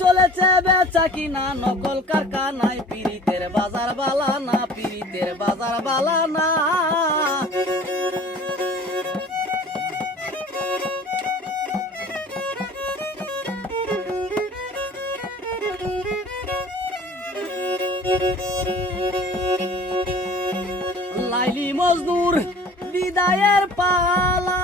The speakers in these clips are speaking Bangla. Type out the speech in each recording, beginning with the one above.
চলেছে বেচা কিনা নকল কারখানায় পিরিতের বাজার বালা না পিরিতের বাজার বালা না লাইলি মজদুর বিদায়ের পালা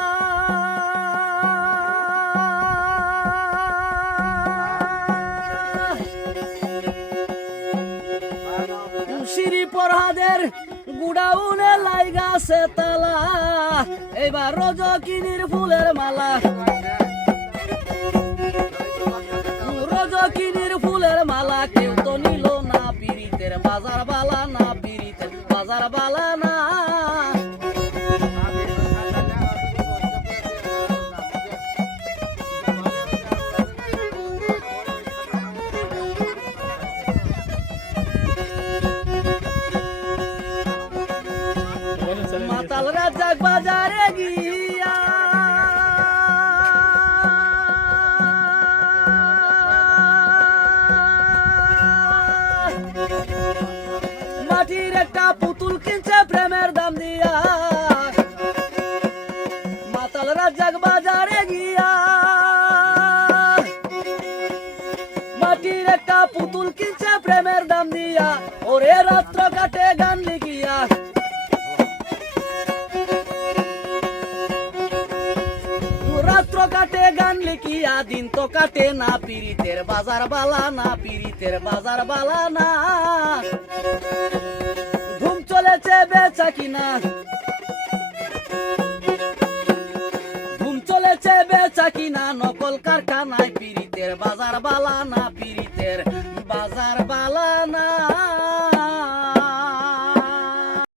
সিঁড়ি পরহাদের গুডাউনে লাইগাছে তালা এবার রজকিনীর ফুলের মালা রজকিনীর ফুলের মালা কেউ তো নিল না পিরিতের বাজার বালা না পিরিতের বাজার বালা না মাতাল রাজাক বাজারে গিয়া মাটির একটা পুতুল কিনছে প্রেমের দাম দিয়া মাতাল রাজাক বাজারে গিয়া মাটির একটা পুতুল কিনছে প্রেমের দাম দিয়া ওরে রাত্র কাটে গান লিখিয়া রাত্র কাটে গান লিখিয়া দিন তো কাটে না পিরিতের বাজার বালা না পিরিতের বাজার বালা না ঘুম চলেছে বেচা কিনা ঘুম চলেছে বেচা কিনা নকল কারখানায় পিরিতের বাজার বালা না পিরিতের